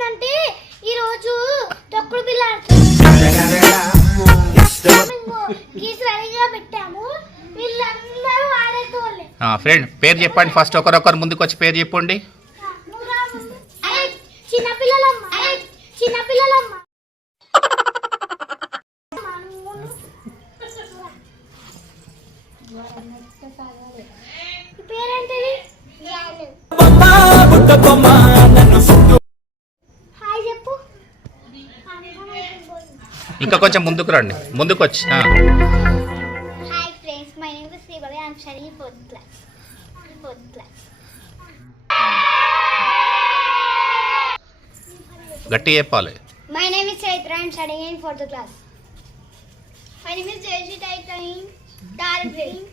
ఏమైందంటే ఈ రోజు తొక్కుడు బిళ్ళ గీసి రెడీగా పెట్టాము. వీళ్ళందరూ ఆడేటోళ్ళే. ఫ్రెండ్ పేరు చెప్పండి ఫస్ట్, ఒకరొకరు ముందుకు వచ్చి పేరు చెప్పండి. చిన్నపిల్లలమ్మ చిన్నపిల్లలమ్మ పేరేంటిది? హాయ్ చెప్పు. ఇంకా కొంచెం ముందుకు రండి, ముందుకు వచ్చి. Hi friends, my name is Sribhavi. I am studying fourth class. గట్టి చెప్పాలి. My name is Chaitra. I am studying in 4th class. My name is Jayashri. I am studying third grade.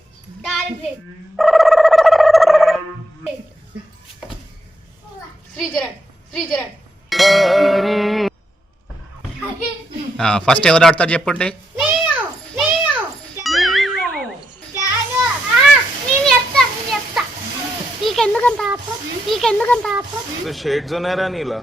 Srijaran. First ఎవరు ఆడతారు చెప్పండి. నేను చెప్తా. నీకెందుకంత ఆత్రం? Shades ఉన్నారా నీలా?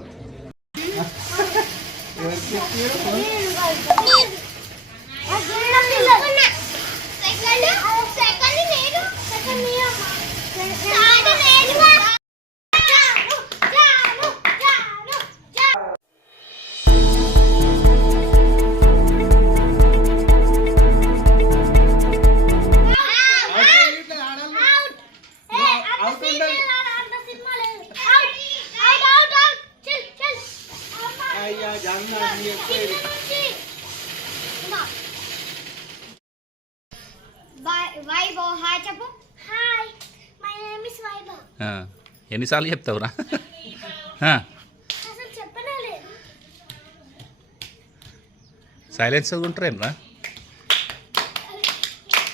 Hi చెప్పు. Hi, my name is Vaibhav. ఎన్నిసార్లు చెప్తావురా? అసలు చెప్పనే లేదు. సైలెన్స్ ఉంటారేమ్రా?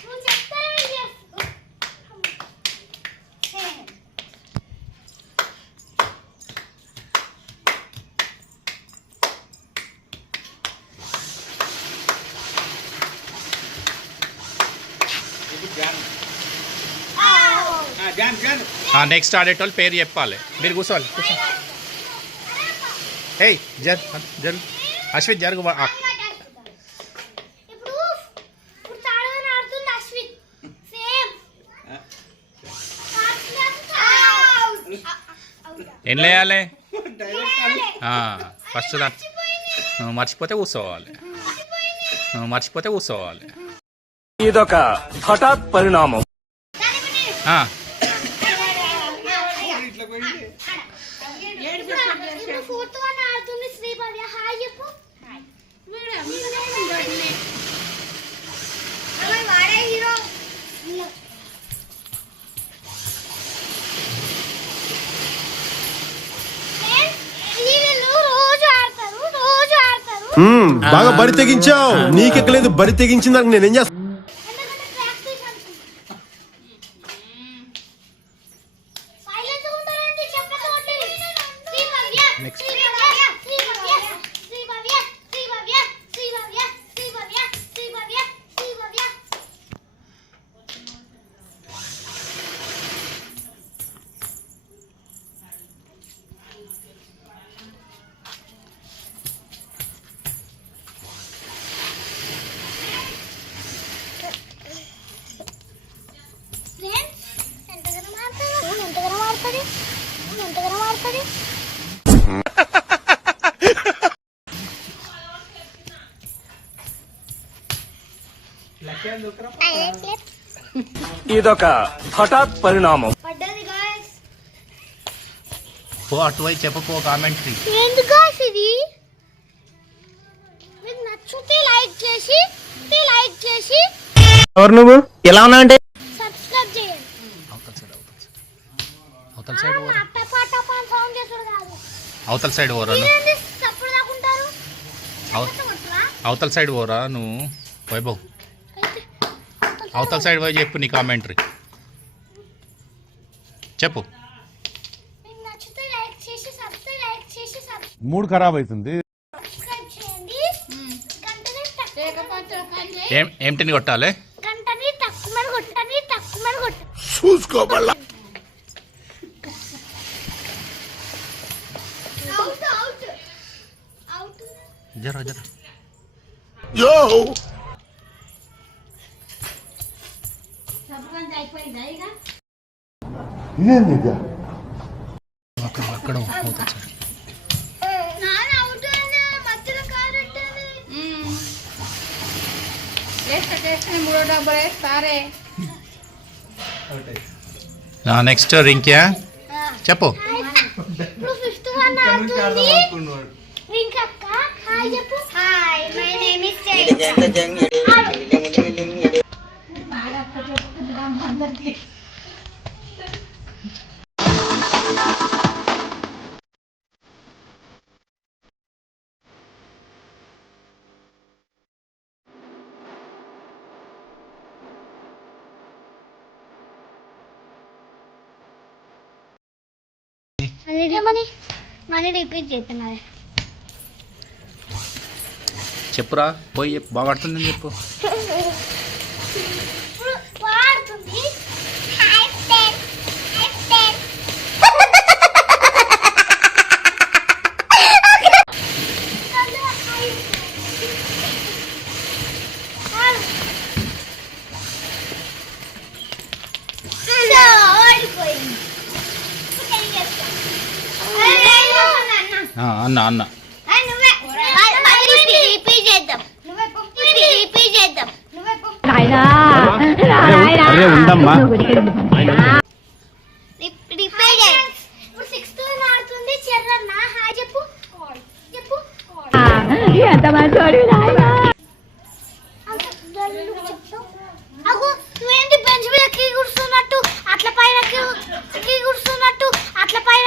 నువ్వు చెప్తానే నెక్స్ట్ ఆడేటోళ్ళు పేరు చెప్పాలి. మీరు కూర్చోవాలి. ఏయ్ జరు అశ్విత్ జరుగు. ఏం లేయాలి? ఫస్ట్ మర్చిపోతే కూర్చోవాలి. ఇదొక హఠాత్ పరిణామం. బాగా బరి తెగించావు. నీకెక్కలేదు, బరి తెగించిన దానికి నేనేం చేస్తా? ఇదొక హఠాత్ పరిణామం. అటువై చెప్పు కామెంటరీ. ఎందుకు ఇది? మీకు నచ్చితే లైక్ చేసి ఎవరు నువ్వు? ఎలా ఉన్నా అంటే సబ్స్క్రైబ్ చేయండి. అవతల సైడ్ ఓరా అవతల సైడ్ ఓరా నువ్వు వైభవ్. అవతల సైడ్ పోయి చెప్పు నీ కామెంటరీ చెప్పు. మూడు ఖరాబ్ అవుతుంది. ఏం టిని కొట్టాలి? చూసుకోవాలా? జరా జరా అక్కడ అవతల సైడ్ మూడో డబ్బులు వేస్తారే. నెక్స్ట్ రింక్యా చెప్పు. ఇప్పుడు ఫిఫ్త్ వన్ ఆడుతుంది రింకక్క. హాయ్ చెప్పు. Hi, my name is Chaitra. Money repeat చేస్తున్నారు. చెప్పురా పోయి చెప్పు. బాగా ఆడుతుందని చెప్పు. వాడుతుంది. అన్న అన్న అరే ఉండమ్మా. అట్లా పైన కూర్చున్నట్టు అట్లా పైన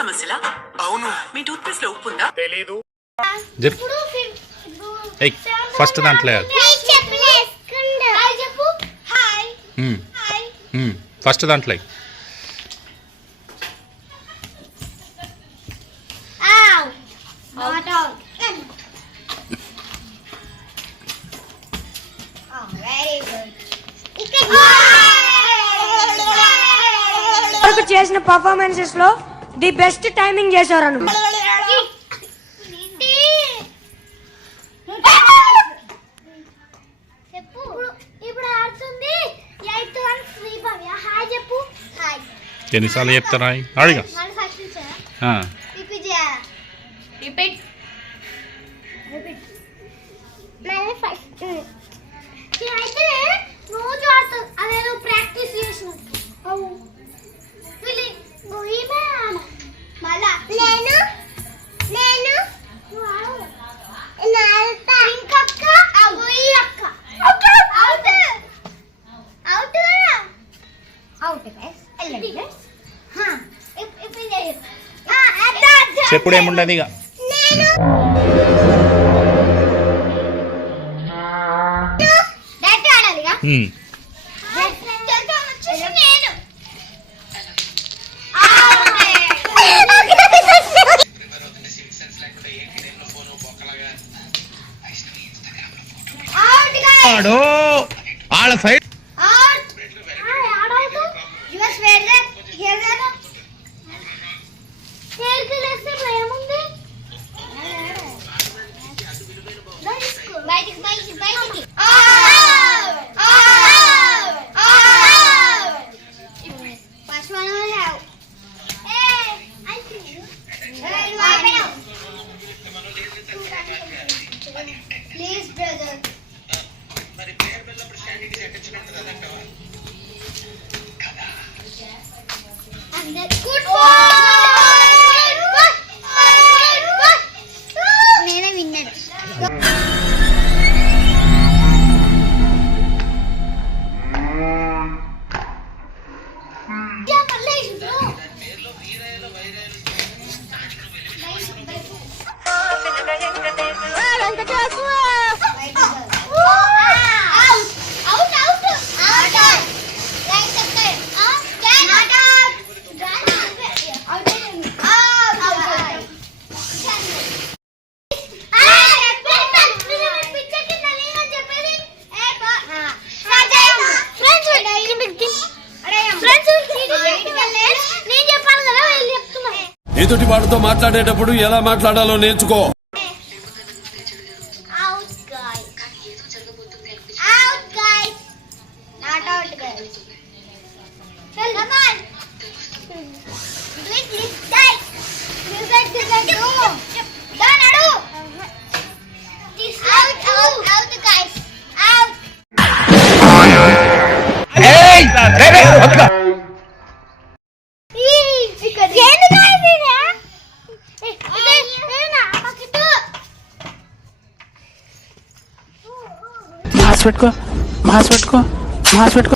సమస్యలా? అవును. మీ టూత్ పేస్ట్ లో ఉప్పు ఉందా? తెలీదు. ఫస్ట్ దాంట్లో ఫస్ట్ దాంట్లో చేసిన పర్ఫార్మెన్సెస్ లో ది బెస్ట్ టైమింగ్ చేశారు. ఇప్పుడు ఆడుతుంది ఎయిత్ వన్ శ్రీభవ్య. హాయ్ చెప్పు. హాయ్. ఎన్నిసార్లు చెప్తారా అడిగా. రిపీట్. ఫస్ట్ అయితే రోజు ఆడుతుంది. అదేదో ప్రాక్టీస్ చేసిన మళ్ళా నేను ఇంకక్క అక్క అవుట్ అవుట్ అవుట్ చెప్పుడు ఏముండదు ఇక. వాళ్ళ సైడ్ బయటికి ఎదుటి వాడితో మాట్లాడేటప్పుడు ఎలా మాట్లాడాలో నేర్చుకో. Out, guys. Out, guys. Not out, guys. Come on. Quick, guys. Go. Done, Adu. Out, guys. Out. Mass పెట్టుకో.